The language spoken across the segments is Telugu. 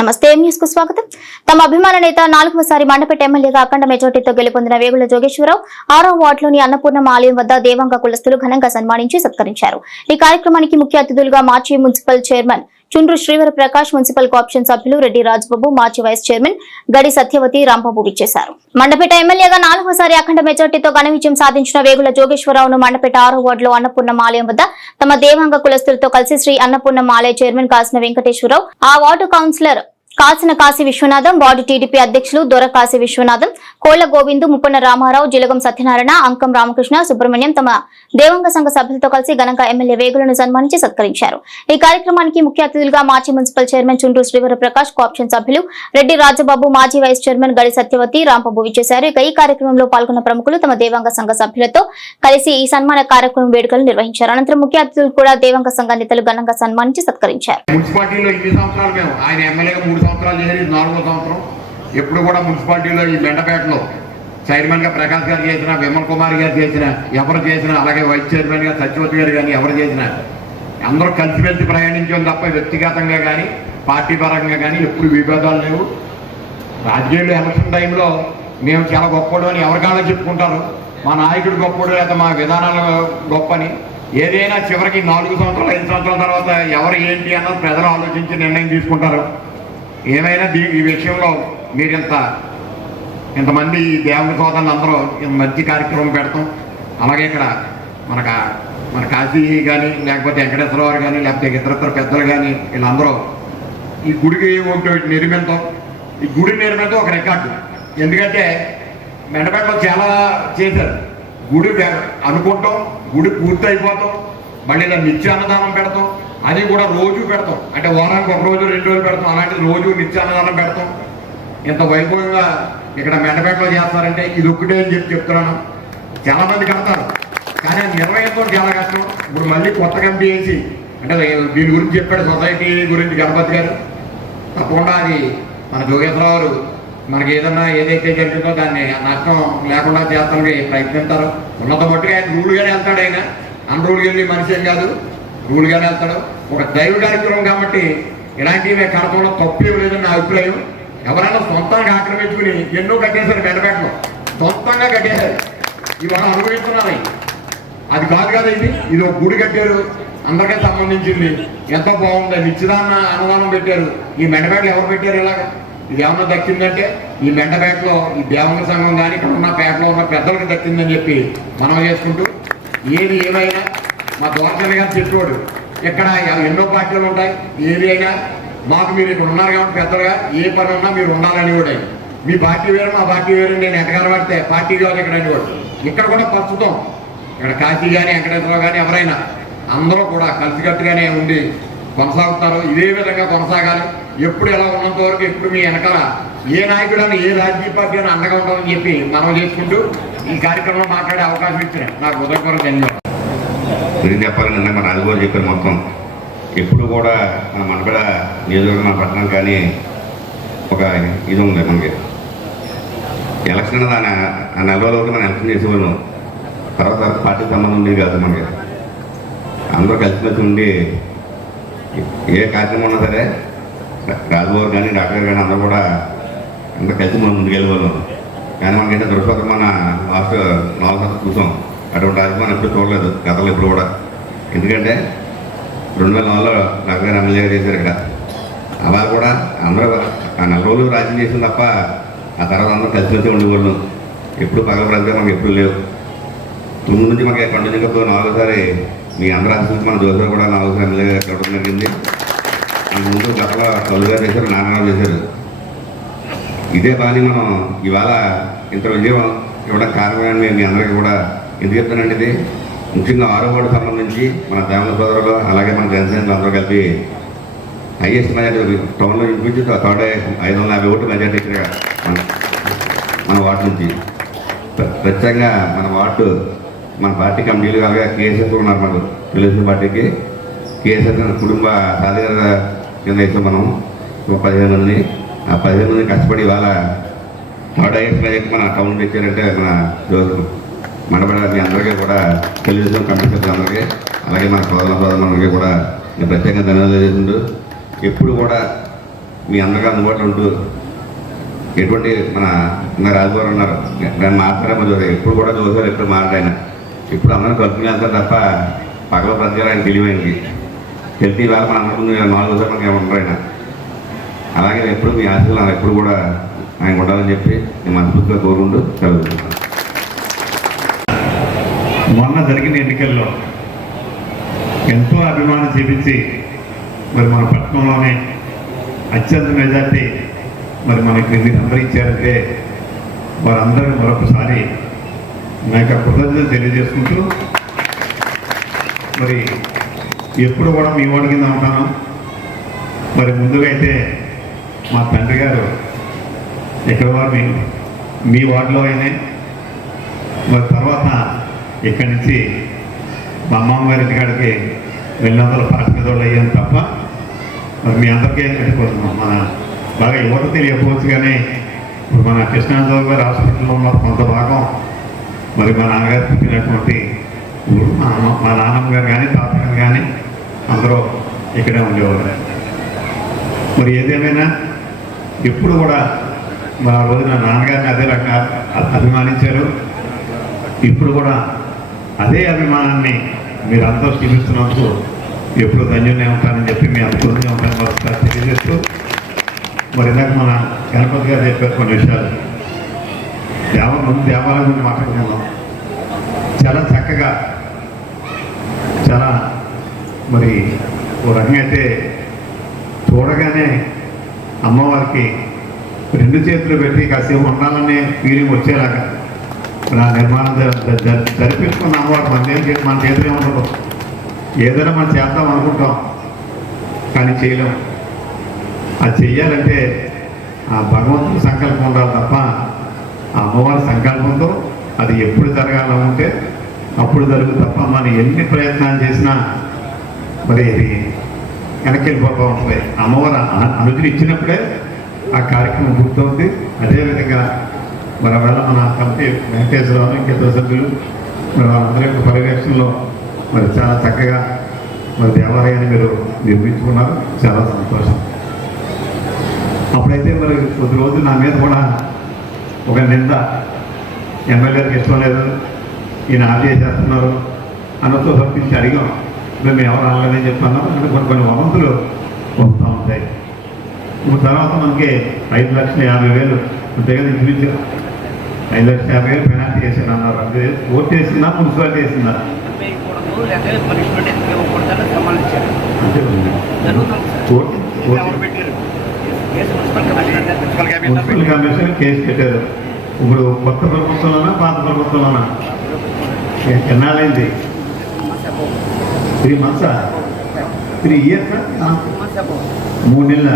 నమస్తే న్యూస్కు స్వాగతం. తమ అభిమాన నేత నాలుగవసారి మండపేట ఎమ్మెల్యేగా అఖండ మెజార్టీతో గెలుపొందిన వేగుల జోగేశ్వరరావు ఆరో వార్డులోని అన్నపూర్ణమ ఆలయం వద్ద దేవాంగ కులస్తులు ఘనంగా సన్మానించి సత్కరించారు. ఈ కార్యక్రమానికి ముఖ్య అతిథులుగా మాజీ మున్సిపల్ చైర్మన్ చుండ్రు శ్రీవర ప్రకాష్ మున్సిపల్ కార్పొరేషన్ సభ్యులు రెడ్డి రాజ్బాబు మాజీ వైస్ చైర్మన్ గడి సత్యవతి రాంబాబు విచ్చేశారు. మండపేట ఎమ్మెల్యేగా నాలుగోసారి అఖండ మెజార్టీతో ఘన విజయం సాధించిన వేగుల జోగేశ్వరరావును మండపేట ఆరో వార్డులో అన్నపూర్ణ ఆలయం వద్ద తమ దేవాంగ కులస్తులతో కలిసి శ్రీ అన్నపూర్ణమ ఆలయ చైర్మన్ కాసిన వెంకటేశ్వరరావు ఆ వార్డు కౌన్సిలర్ కాసిన కాశీ విశ్వనాథం వార్డు టీడీపీ అధ్యక్షులు దొర కాశీ విశ్వనాథం కోళ్ళ గోవిందు ముప్పన్న రామారావు జిలగం సత్యనారాయణ అంకం రామకృష్ణ సుబ్రహ్మణ్యం తమ దేవంగ సంఘ సభ్యులతో కలిసి ఘనంగా ఎమ్మెల్యే వేగులను సన్మానించి సత్కరించారు. ఈ కార్యక్రమానికి ముఖ్య అతిథులుగా మాజీ municipal chairman Chunduru Srivara Prakash cooption సభ్యులు రెడ్డి రాజబాబు మాజీ వైస్ చైర్మన్ గడి సత్యవతి రాంబాబు విచ్చేశారు. ఇక ఈ కార్యక్రమంలో పాల్గొన్న ప్రముఖులు తమ దేవాంగ సంఘ సభ్యులతో కలిసి ఈ సన్మాన కార్యక్రమం వేడుకలు నిర్వహించారు. అనంతరం ముఖ్య అతిథులు కూడా దేవాంగ సంఘ నేతలు ఘనంగా సన్మానించి సత్కరించారు. మున్సిపాలిటీలో ఇన్ని సంవత్సరాలు మేము. ఆయన ఎమ్మెల్యేగా మూడు సంవత్సరాలు చేశారు నాలుగో సంవత్సరం. ఎప్పుడు కూడా మున్సిపాలిటీలో ఈ బెండపేటలో చైర్మన్గా ప్రకాష్ గారు చేసిన విమల్ కుమార్ గారు చేసిన ఎవరు చేసినా అలాగే వైస్ చైర్మన్గా సత్యవతి గారు కానీ ఎవరు చేసినా అందరూ కలిసిమెలిసి ప్రయాణించడం తప్ప వ్యక్తిగతంగా కానీ పార్టీ పరంగా కానీ ఎప్పుడు విభేదాలు లేవు. రాజకీయాలు ఎలక్షన్ టైంలో మేము చాలా గొప్పడు అని ఎవరికాలో చెప్పుకుంటారు. మా నాయకుడు గొప్పడు లేదా మా విధానాలు గొప్పని. ఏదైనా చివరికి నాలుగు సంవత్సరాలు ఐదు సంవత్సరాల తర్వాత ఎవరు ఏంటి అన్నది ప్రజలు ఆలోచించి నిర్ణయం తీసుకుంటారు. ఏమైనా ఈ విషయంలో మీరింత ఇంతమంది ఈ దేవుని సోదరులు అందరూ ఇంత మంచి కార్యక్రమం పెడతాం. అలాగే ఇక్కడ మనకు మన కాశీ కానీ లేకపోతే వెంకటేశ్వరరావు కానీ లేకపోతే ఇతరత్ర పెద్దలు కానీ వీళ్ళందరూ ఈ గుడికి ఒకటి నిర్మితం ఈ గుడి నిర్మితం ఒక రికార్డు. ఎందుకంటే మెండపేటలో చాలా చేశారు. గుడి అనుకుంటాం గుడి పూర్తి అయిపోతాం. మళ్ళీ నిత్య అన్నదానం పెడతాం. అది కూడా రోజు పెడతాం. అంటే వారానికి ఒక రోజు రెండు రోజులు పెడతాం. అలాంటిది రోజు నిత్య అన్నదానం పెడతాం. ఇంత వైభవంగా ఇక్కడ మెండపేటలో చేస్తారంటే ఇది ఒక్కటే అని చెప్పి చెప్తున్నాను. చాలా మంది కడతారు. కానీ అది నిర్వహించడం చాలా కష్టం. ఇప్పుడు మళ్ళీ కొత్త కమిటీ వేసి అంటే దీని గురించి చెప్పాడు సొసైటీ గురించి గణపతి గారు. తప్పకుండా అది మన జోగేశ్వరరావు గారు మనకి ఏదన్నా ఏదైతే జరిగిందో దాన్ని నష్టం లేకుండా చేస్తానికి ప్రయత్నిస్తారు. ఉన్నత మట్టుగా ఆయన రూల్గానే వెళ్తాడు ఆయన. అన్ వెళ్ళి మనిషి ఏం కాదు. రూల్గానే వెళ్తాడు. ఒక దైవ కార్యక్రమం కాబట్టి ఇలాంటివి కడతంలో తప్పు లేదని నా అభిప్రాయం. ఎవరైనా సొంతంగా ఆక్రమించుకుని ఎన్నో కట్టేశారు గంటపేటలో సొంతంగా కట్టేశారు. ఇవాళ అనుభవిస్తున్నారు అది కాదు కదా ఇది. ఇది ఒక గుడి కట్టారు. అందరికీ సంబంధించింది. ఎంతో బాగుంది. నిశ్చిదాన్న అనుమానం పెట్టారు. ఈ మెండపేటలు ఎవరు పెట్టారు ఇలాగ? ఇది ఏమన్నా దక్కిందంటే ఈ మెండపేటలో ఈ దేవంగ సంఘం కానీ ఇక్కడ ఉన్న పేటలో ఉన్న పెద్దలకు దక్కిందని చెప్పి మనం చేసుకుంటూ ఏది ఏమైనా మా దోర్జన గారు చెప్పేవాడు. ఇక్కడ ఎన్నో పార్టీలు ఉంటాయి. ఏది అయినా మాకు మీరు ఇక్కడ ఉన్నారు కాబట్టి పెద్దలుగా ఏ పని ఉన్నా మీరు ఉండాలని కూడా. మీ పార్టీ వేరు మా పార్టీ వేరు నేను ఎటగారు పడితే పార్టీ కాదు ఇక్కడ అని కూడా. ఇక్కడ కూడా ప్రస్తుతం ఇక్కడ కాశీ కానీ వెంకటేశ్వరరావు కానీ ఎవరైనా అందరూ కూడా కలిసికట్టుగానే ఉండి కొనసాగుతారు. ఇదే విధంగా కొనసాగాలి. ఎప్పుడు ఎలా ఉన్నంత వరకు ఎప్పుడు మీ వెనకాల ఏ నాయకుడని ఏ రాజకీయ పార్టీ అని అండగా ఉండాలని చెప్పి మనం చేసుకుంటూ ఈ కార్యక్రమంలో మాట్లాడే అవకాశం ఇచ్చిన నాకు ఉదయపూర్వక ధన్యవాదాలు. చెప్పాలి నిన్న మన రాజుగారు చెప్పారు మొత్తం. ఎప్పుడు కూడా మన మనబడ నియోజకవర్గం మన పట్టణం కానీ ఒక ఇది ఉంది మనకి. ఎలక్షన్ దాని ఆ- నెల రోజులకు మనం ఎలక్షన్ చేసేవాళ్ళం. తర్వాత పార్టీ సంబంధం ఉండేది కాదు మనకి. అందరూ కలిసిమెలిసి ఉండి ఏ కార్యక్రమం ఉన్నా సరే రాజుబాబు కానీ డాక్టర్ కానీ అందరూ కూడా అందరూ కలిసి మనం ముందుకెళ్ళేవాళ్ళం. కానీ మనకైతే దురదృష్టం మన లాస్ట్ నాలుగు సార్లు చూసాం అటువంటి రాజకీయం ఎప్పుడు చూడలేదు గతంలో ఇప్పుడు కూడా. ఎందుకంటే రెండు వేల నాలుగులో డాక్టర్ గారు ఎమ్మెల్యేగా చేశారు ఇక్కడ. అలా కూడా అందరూ ఆ నెల రోజులు రాజ్యం చేసిన తప్ప ఆ తర్వాత అందరూ కలిసిమెలిసి ఉండేవాళ్ళు. ఎప్పుడు పగల ప్రజలు మాకు ఎప్పుడు లేవు. ముందు నుంచి మనకి కంటిన్యూగా నాలుగోసారి మీ అందరూ ఆశించి మన జోసఫ్ కూడా నాలుగోసారి ఎమ్మెల్యేగా గడపడం జరిగింది. ముందు గతంలో కౌలు చేశారు నాన్నగారు చేశారు. ఇదే బాని మనం ఇవాళ ఇంత విజయం ఇవ్వడం కారణమని మీ అందరికీ కూడా ఎందుకు చెప్తానండి ఇది? ముఖ్యంగా ఆరో వార్డు సంబంధించి మన ఫ్యామిలీ సోదరులు అలాగే మన జనసేనలు అందరూ కలిపి హైయెస్ట్ మెజార్టీ టౌన్లో చూపించి థర్డ్ ఐదు వందల యాభై ఓట్లు మెజార్టీ ఇక్కడ మన మన వార్డు నుంచి. ప్రత్యేకంగా మన వార్డు మన పార్టీ కమిటీలు అలాగే కేసెస్ ఉన్నారు మనకు తెలుగుదేశం పార్టీకి కేసెస్ కుటుంబ సాధికార కింద వేసాం మనం. పదిహేను మంది ఆ పదిహేను మంది కష్టపడి ఇవాళ థర్డ్ ఐఎస్ మెజార్టీ మన టౌన్ తెచ్చారంటే మన జోసఫ్. మనబడి అందరికీ కూడా తెలుగుదేశం కమిటీ అందరికీ అలాగే మన సోదర సోదరులందరికీ కూడా నేను ప్రత్యేకంగా ధన్యవాదాలు చేస్తుంటూ ఎప్పుడు కూడా మీ అందరికీ అందుబాటులో ఉంటూ ఎటువంటి మన రాజుగారు ఉన్నారు నేను మాత్రమే మరి ఎప్పుడు కూడా చూసారు ఎప్పుడు మాట్లాడిన ఇప్పుడు అందరం కలుపుకుని వెళ్తారు తప్ప పగల ప్రజలు ఆయన తెలివైంది తెలిసి వేళ మన అందరి నాలుగు సార్లు మనకి ఉండరు ఆయన. అలాగే ఎప్పుడు మీ ఆశలు ఎప్పుడు కూడా ఆయన ఉండాలని చెప్పి నేను మనస్ఫూర్తిగా కోరుకుంటూ చదువుతున్నాను మొన్న జరిగిన ఎన్నికల్లో ఎంతో అభిమానం చూపించి మరి మన పట్టణంలోనే అత్యంత మెజార్టీ మరి మనకి మీరు ఇచ్చారంటే వారందరూ మరొకసారి నా యొక్క కృతజ్ఞత తెలియజేసుకుంటూ మరి ఎప్పుడు కూడా మీ వాడి కింద ఉంటాను. మరి ముందుగా అయితే మా తండ్రి గారు ఎక్కడ వారు మీ మీ వార్డులో అయినా మరి తర్వాత ఇక్కడి నుంచి మా అమ్మమ్మ గారి ఇంటికాడికి వెళ్ళినందులో పార్టీ మీద అయ్యాను తప్ప మరి మీ అందరికీ ఏంటంటే మన బాగా యువత తెలియకపోవచ్చు కానీ ఇప్పుడు మన కృష్ణాంజరావు గారి హాస్పిటల్లో ఉన్న కొంత భాగం మరి మా నాన్నగారు పుట్టినటువంటి ఊరు మా అమ్మ మా నాన్నమ్మ గారు కానీ తాతగారు కానీ అందరూ ఇక్కడే ఉండేవారు మరి ఏదేమైనా ఎప్పుడు కూడా మరి ఆ రోజు నా నాన్నగారిని అదే రకంగా అభిమానించారు. ఇప్పుడు కూడా అదే అభిమానాన్ని మీరు అందరూ చూపిస్తున్నందుకు ఎప్పుడు ధన్యులే ఉంటానని చెప్పి మీ అనుకూలంగా ఉంటాను మరొకసారి తెలియజేస్తూ మరి ఇందాక మన గణపతి గారు చెప్పారు కొన్ని విషయాలు. దేవ ముందు దేవాలయం గురించి మాట్లాడుకున్నాం చాలా చక్కగా చాలా మరి ఓ రకంగా అయితే చూడగానే అమ్మవారికి రెండు చేతులు పెట్టి కాసేపు ఉండాలనే ఫీలింగ్ వచ్చేలాగా నిర్మాణం జ- వాడు జ- జరిపించుకున్న అమ్మవారు మన దేని మన చేతిలో ఉండదు. ఏదైనా మనం చేద్దాం అనుకుంటాం కానీ చేయలేం. అది చెయ్యాలంటే ఆ భగవంతుడి సంకల్పం ఉండాలి తప్ప ఆ అమ్మవారి సంకల్పంతో అది ఎప్పుడు జరగాలనుకుంటే అప్పుడు జరుగు తప్ప మనం ఎన్ని ప్రయత్నాలు చేసినా మరి ఇది వెనక్కి వెళ్ళిపోతూ ఉంటుంది. అమ్మవారు అ- ఇచ్చినప్పుడే ఆ కార్యక్రమం గుర్తవుతుంది అదేవిధంగా మరి వేళ మన కమిటీ వెంకటేశ్వరరావు ఇంకా సభ్యులు మరి వాళ్ళందరి యొక్క పర్యవేక్షణలో మరి చాలా చక్కగా మరి దేవాలయాన్ని మీరు నిర్మించుకున్నారు. చాలా సంతోషం. అప్పుడైతే మరి కొద్ది రోజులు నా మీద కూడా ఒక నింద. ఎమ్మెల్యేకి ఇష్టం లేదు. ఈయన ఆది చేస్తున్నారు. అనతో పంపించి అడిగాం. మేము ఎవరు అనలేదని చెప్పాను అంటే కొన్ని కొన్ని వదంతులు వస్తూ ఉంటాయి. ఇప్పుడు తర్వాత మనకి ఐదు లక్షల యాభై వేలు దగ్గర కదా ఇంచుమించు ఐదు లక్షల యాభై వేలు పెనాల్టీ వేసాను అన్నారు. అంటే ఓటు వేసిందా మున్సిపాలిటీ వేసిందా మున్సిపల్ కమిషన్ కేసు పెట్టారు. ఇప్పుడు కొత్త ప్రభుత్వంలోనా పాత ప్రభుత్వంలోనా? ఎన్నాళ్ళైంది? త్రీ మంత్సా? Three years? మూడు నెలల?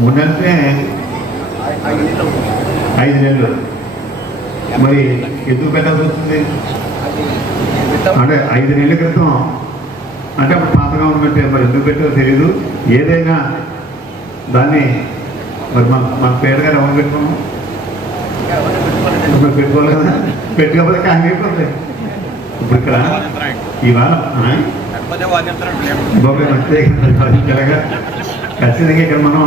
మూడు నెలలే ఐదు నెలలు. మరి ఎందుకు పెట్టాల్సి వస్తుంది అంటే ఐదు నెలల క్రితం అంటే అప్పుడు పాత గవర్నమెంట్ మరి ఎందుకు పెట్టారో తెలియదు ఏదైనా దాన్ని మరి మన మన పేరుగారు ఎవరు పెట్టుకున్నాం మరి పెట్టుకోవాలి కదా? పెట్టుకోకపోతే అయిపోతుంది ఇప్పుడు ఇక్కడ ఇవాళ ఆ? ఖచ్చితంగా ఇక్కడ మనం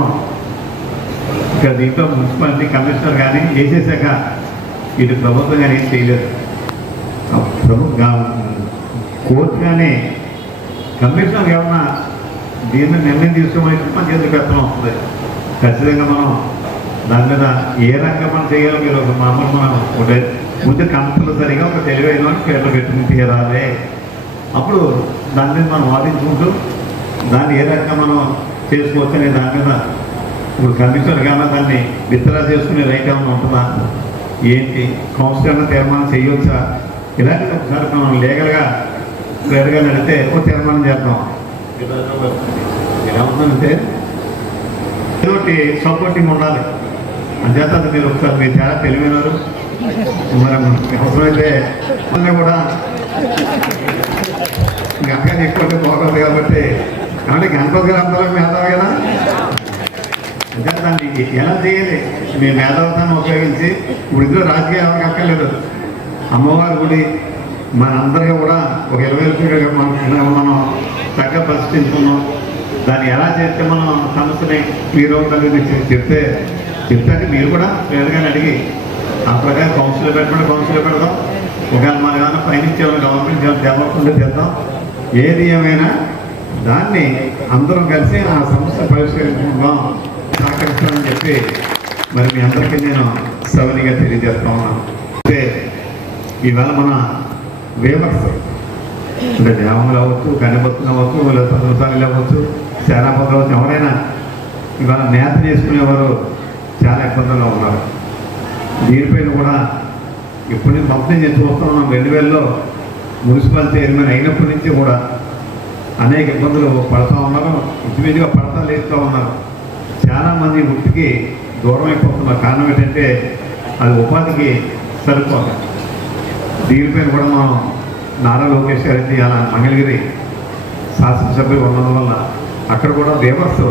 ఇక్కడ దీంట్లో మున్సిపాలిటీ కమిషనర్ కానీ వేసేసాక ఇటు ప్రభుత్వం కానీ ఏం చేయలేదు ఆ ప్రభుత్వ కోర్టు కానీ కమిషన్ ఏమన్నా దీన్ని నిర్ణయం తీసుకోమని మన చేతులు కష్టం వస్తుంది. ఖచ్చితంగా మనం దాని మీద ఏ రంగం మనం చేయాలో మీరు ఒక మామూలు మనం ఒక ముందు కంపల్సరిగా ఒక తెలివైన వాడిని పేర్లు పెట్టుకుని తీరాలి. అప్పుడు దాని మీద మనం వాదించుకుంటూ దాన్ని ఏ రకంగా మనం చేసుకోవచ్చు అనే దాని మీద ఇప్పుడు కమిషనర్ కానీ దాన్ని విత్డ్రా చేసుకునే రైట్ ఏమైనా ఉంటుందా? ఏంటి? కౌన్సిలర్ తీర్మానం చేయొచ్చా? ఇలాంటి ఒకసారి మనం లీగల్గా క్లియర్గా నడితే ఎక్కువ తీర్మానం చేద్దాం. ఎలా ఉందంటే ఏదోటి సపోర్టింగ్ ఉండాలి. అంచేత మీరు ఒకసారి మీరు చాలా తెలివినారు. మరి అవసరమైతే మళ్ళీ కూడా గంగా ఎక్కువ బాగోదు కాబట్టి కాబట్టి గణపతి గారు అందరూ మేధావి కదా ఇంకా దాన్ని ఎలా చేయాలి? మీ మేధావతాన్ని ఉపయోగించి ఇప్పుడు ఇద్దరు రాజకీయ ఎవరికి అక్కర్లేదు అమ్మవారి గుడి మనందరికీ కూడా ఒక ఇరవై రూపాయలు మనం మనం చక్కగా ప్రశ్నించుకున్నాం దాన్ని ఎలా చేస్తే మనం సమస్యని క్లియర్ అవుతుంది చెప్తే చెప్తే మీరు కూడా క్లియర్గానే అడిగి ఆ ప్రకారం కౌన్సిల్ పెట్టకుండా కౌన్సిల్ పెడదాం. ఒకవేళ మన ఏమైనా పైనుంచి గవర్నమెంట్ డెవలప్మెంట్ చేద్దాం. ఏది ఏమైనా దాన్ని అందరం కలిసి ఆ సమస్య పరిష్కరించుకుందాం. సహకరిస్తానని చెప్పి మరి మీ అందరికీ నేను సవనిగా తెలియజేస్తా ఉన్నాను. అయితే ఈవేళ మన వేవర్స్ అంటే దేవములు అవ్వచ్చు గణపతులు అవ్వచ్చు లేదా సంవత్సరాలు అవ్వచ్చు సేనాపతులు అవ్వచ్చు ఎవరైనా ఇవాళ నేత చేసుకునేవారు చాలా ఇబ్బందుల్లో ఉన్నారు. దీనిపైన కూడా ఇప్పటి నుంచి మొత్తం నేను చూస్తూ ఉన్నాం. రెండు వేలలో మున్సిపల్ చైర్మన్ అయినప్పటి నుంచి కూడా అనేక ఇబ్బందులు పడుతూ ఉన్నారు. ఇంచుమించుగా పడతా లేస్తూ ఉన్నారు. చాలామంది వృత్తికి దూరం అయిపోతున్న కారణం ఏంటంటే అది ఉపాధికి సరిపోదు. దీనిపైన కూడా మనం నారా లోకేష్ గారికి అలా మంగళగిరి శాసనసభ్యులు ఉండడం వల్ల అక్కడ కూడా వేవర్స్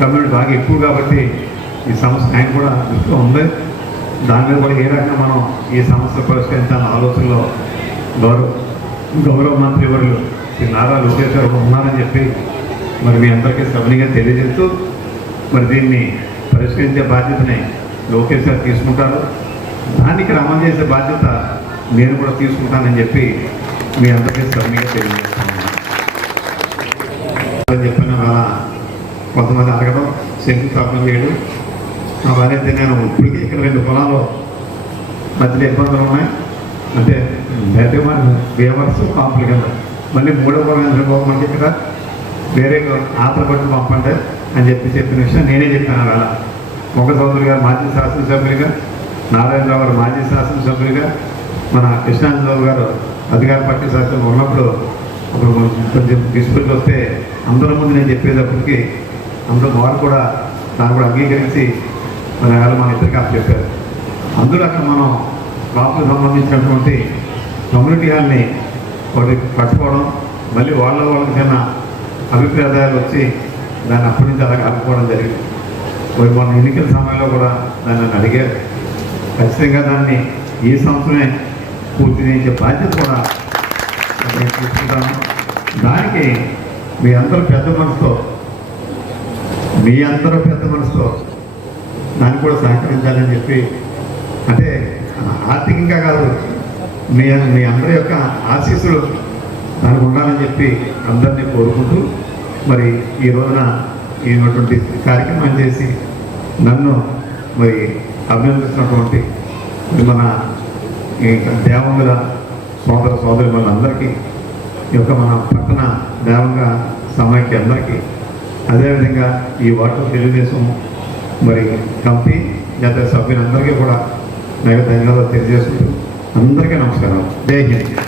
కమ్యూనిటీ బాగా ఎక్కువ కాబట్టి ఈ సమస్య ఆయన కూడా దృష్టిలో ఉంది. దాని మీద కూడా ఏ రకంగా మనం ఈ సమస్య పరిష్కరించాలన్న ఆలోచనలో గౌరవ గౌరవ మంత్రి వర్యులు శ్రీ నారా లోకేష్ గారు ఉన్నారని చెప్పి మరి మీ అందరికీ సభనీగా తెలియజేస్తూ మరి దీన్ని పరిష్కరించే బాధ్యతని లోకేష్ గారు తీసుకుంటారు. దానికి ఇక్కడ అమలు చేసే బాధ్యత నేను కూడా తీసుకుంటానని చెప్పి మీ అందరికీ సవనిగా తెలియజేస్తాను చెప్పిన అలా కొంతమంది అడగడం శంకుస్థాపన చేయడం. అవన్నీ నేను ఇప్పటికీ ఇక్కడ రెండు పొలాలు మధ్యలో ఇబ్బందులు ఉన్నాయి. అంటే అయితే మన వేవర్స్ కాంపులు కింద మళ్ళీ మూడో పొలం ఎందుకు మనకి ఇక్కడ వేరే ఆత్ర పట్టు పంపండి అని చెప్పి చెప్పిన విషయం నేనే చెప్పాను అలా. మొగ చౌదరి గారు మాజీ శాసనసభ్యులుగా నారాయణరావు గారు మాజీ శాసనసభ్యులుగా మన కృష్ణాంజరావు గారు అధికార పార్టీ శాసనం ఉన్నప్పుడు అప్పుడు కొంచెం డిస్ప్యూట్ వస్తే అందరి ముందు నేను చెప్పేటప్పటికి అందరూ వారు కూడా దాన్ని కూడా అంగీకరించి మన వాళ్ళు మన ఇద్దరికి అప్పు చెప్పారు. అందులో అక్కడ మనం బాబుకు సంబంధించినటువంటి కమ్యూనిటీ హాల్ని ఒకటి పట్టుకోవడం మళ్ళీ వాళ్ళ వాళ్ళకి చిన్న అభిప్రాయాలు వచ్చి దాన్ని అప్పటి నుంచి అలా కలుపుకోవడం జరిగింది. మరి మన ఎన్నికల సమయంలో కూడా దాన్ని నన్ను అడిగారు. ఖచ్చితంగా దాన్ని ఈ సంవత్సరమే పూర్తి చేయించే బాధ్యత కూడా నేను తీసుకుంటాను. దానికి మీ అందరూ పెద్ద మనసుతో మీ అందరూ పెద్ద మనసుతో దాన్ని కూడా సహకరించాలని చెప్పి అంటే ఆర్థికంగా కాదు మీ మీ అందరి యొక్క ఆశీస్సులు దానికి ఉండాలని చెప్పి అందరినీ కోరుకుంటూ మరి ఈ రోజున ఈనటువంటి కార్యక్రమం చేసి నన్ను మరి అభినందిస్తున్నటువంటి మన ఈ దేవంగుల సోదర సోదరి మనందరికీ ఈ యొక్క మన పట్టణ దేవంగ సమాఖ్య అందరికీ అదేవిధంగా ఈ వాటర్ తెలుగుదేశం మరి కమిటీ జాతీయ సభ్యులందరికీ కూడా నాకు ధన్యవాదాలు తెలియజేసుకుంటూ అందరికీ నమస్కారం జై హింద్.